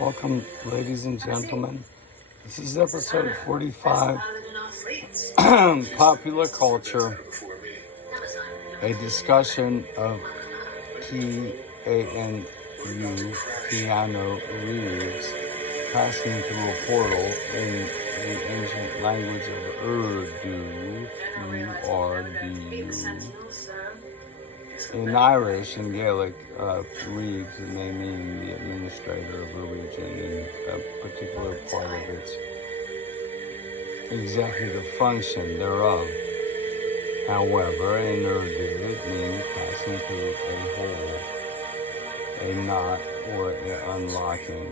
Welcome, ladies and gentlemen. This is episode 45, Popular Culture, a discussion of Keanu Reeves passing through a portal in the ancient language of Urdu, U-R-D-U. In Irish and Gaelic, Reeves may mean the administrator of a region in a particular part of its executive function thereof. However, in Urdu, it means passing through a hole, a knot, or an unlocking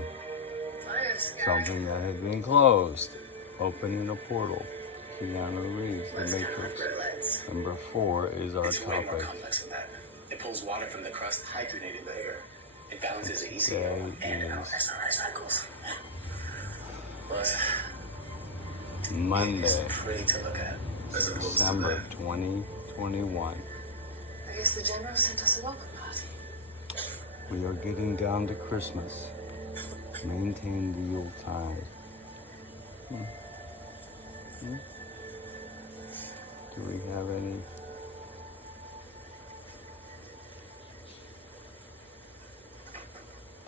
something that had been closed, opening a portal. Keanu Reeves, The Matrix. Number 4 is our topic. It pulls water from the crust hydrated layer. It balances the ECO and SRI cycles. Plus, Monday, pretty to look at. December 2021. I guess the general sent us a welcome party. We are getting down to Christmas. Maintain the Yuletide. Do we have any?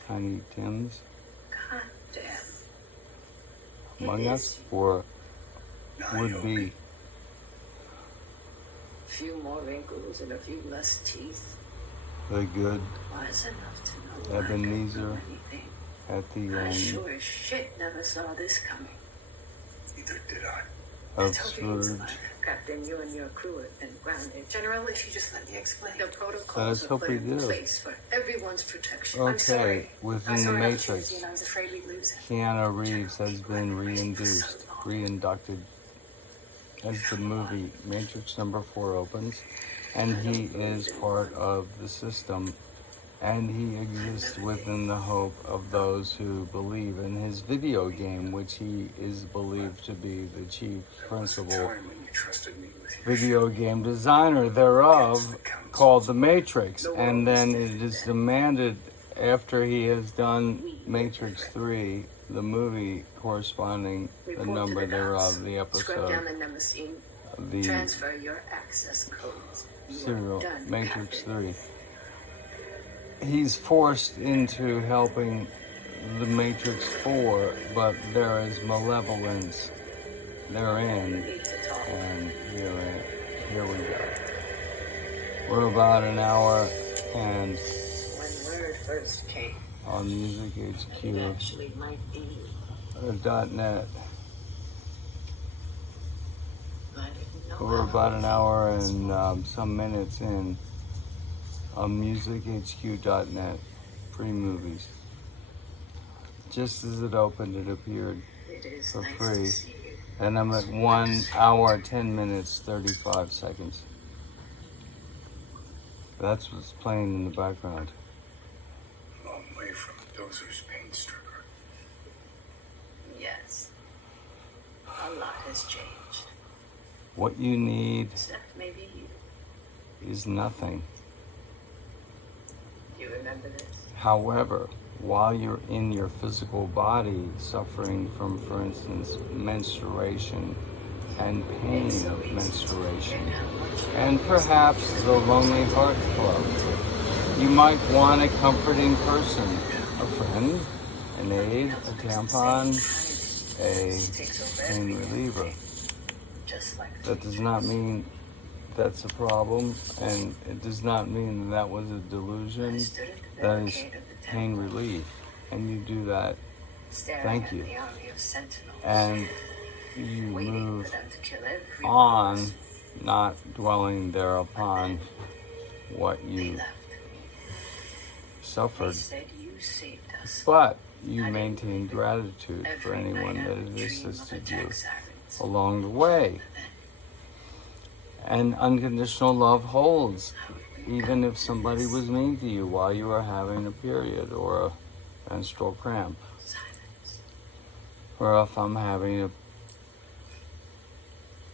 Tiny Tims God damn. among us, or would be? A few more wrinkles and a few less teeth. The good Was enough to know Ebenezer anything. at the I end sure as shit never saw this coming. Neither did I. of Surge. Captain, you and your crew have been grounded. General, if you just let me explain. The protocols Let's are hope put we in do. place for everyone's protection. I'm Okay, sorry. within I the saw an Matrix, opportunity and I was afraid we'd lose it. Keanu Reeves has been reinducted as the movie Matrix number 4 opens, and he is part of the system, and he exists within the hope of those who believe in his video game, which he is believed to be the chief principal video game designer thereof, called The Matrix. And then it is demanded, after he has done Matrix 3, the movie corresponding the number thereof, the Scrub down episode, the Nemesis. the Transfer your access codes. You are serial done, Matrix Captain. 3. He's forced into helping the Matrix 4, but there is malevolence therein, We need to talk. and here we go. We're about an hour and When word first came, on Music it HQ actually might be you. .net. I didn't know We're how about it an hour and some minutes in on musichq.net. Free movies. Just as it opened, it appeared It is for nice free. to see you. And I'm at 1 hour, 10 minutes, 35 seconds. That's what's playing in the background. Long way from Dozer's paint stripper. Yes. A lot has changed. What you need Except maybe you. is nothing. You remember this? However, while you're in your physical body suffering from, for instance, menstruation and pain of menstruation, and perhaps the lonely heart flow, you might want a comforting person, a friend, an aid, a tampon, a pain reliever. Just like That does not mean that's a problem, and it does not mean that was a delusion. That is pain relief, and you do that, thank you, and you move on, not dwelling thereupon what you suffered, but you maintain gratitude for anyone that has assisted you along the way. And unconditional love holds, even if somebody was mean to you while you were having a period or a menstrual cramp, or if I'm having a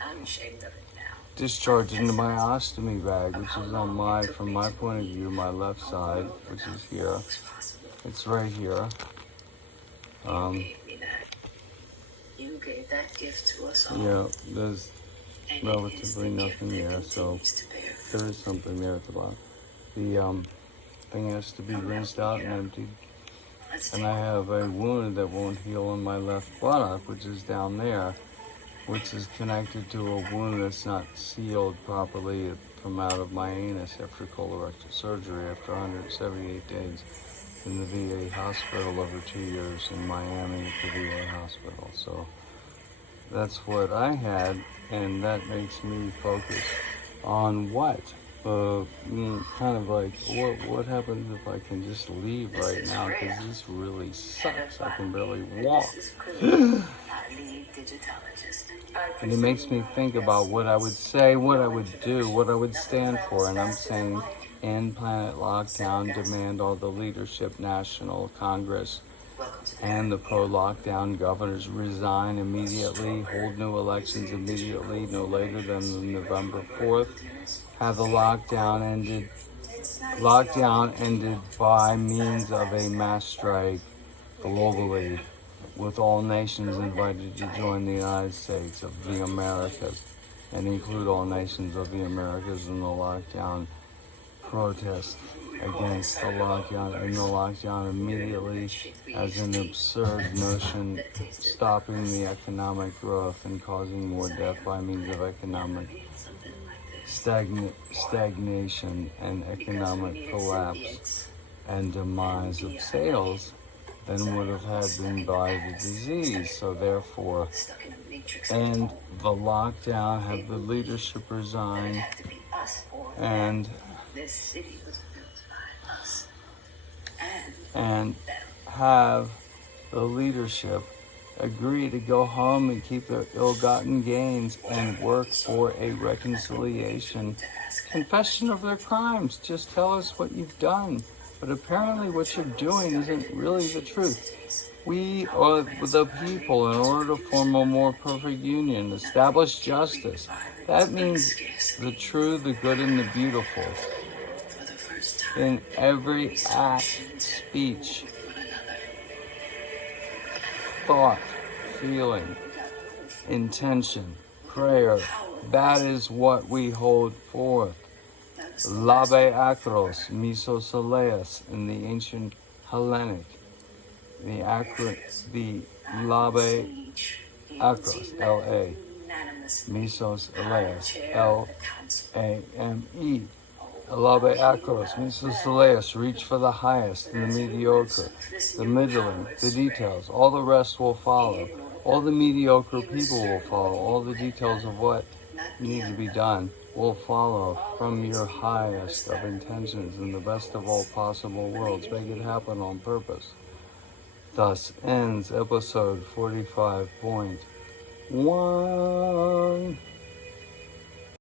I'm ashamed of it now. discharge into my ostomy bag, which is on my, from my point of view, my left side, which is here. It's right here. You gave me that. You gave that gift to us all. Yeah, there's And it is relatively the nothing gift that there, so continues to bear fruit. there is something there at the bottom. The thing has to be rinsed out and emptied. Let's And take I have a wound that won't heal in my left buttock, which is down there, which is connected to a wound that's not sealed properly from out of my anus after colorectal surgery after 178 days in the VA hospital over 2 years in Miami at the VA hospital. So that's what I had, and that makes me focus on what? Kind of like, what happens if I can just leave right now, because this really sucks. I can barely walk. And it makes me think about what I would say, what I would do, what I would stand for. And I'm saying, end planet lockdown, demand all the leadership, national, Congress, and the pro-lockdown governors resign immediately, hold new elections immediately, no later than November 4th. Have the lockdown ended by means of a mass strike globally, with all nations invited to join the United States of the Americas, and include all nations of the Americas in the lockdown protest against the lockdown, and the lockdown immediately as an absurd notion, stopping the economic growth and causing more death by means of economic stagnation and economic collapse and demise of sales than would have had been by the disease. So therefore, and the lockdown, have the leadership resign, and have the leadership agree to go home and keep their ill-gotten gains and work for a reconciliation, confession of their crimes. Just tell us what you've done. But apparently what you're doing isn't really the truth. We are the people, in order to form a more perfect union, establish justice. That means the true, the good, and the beautiful in every act, speech, thought, feeling, intention, prayer. That is what we hold forth. Labe acros, misosaleas in the ancient Hellenic. The labe acros, L-A, misosaleas, L-A-M-E. Labe acros, misosaleas, reach for the highest and the mediocre, the middling, the details. All the rest will follow. All the mediocre people will follow. All the details of what needs to be done will follow from your highest of intentions in the best of all possible worlds. Make it happen on purpose. Thus ends episode 45.1.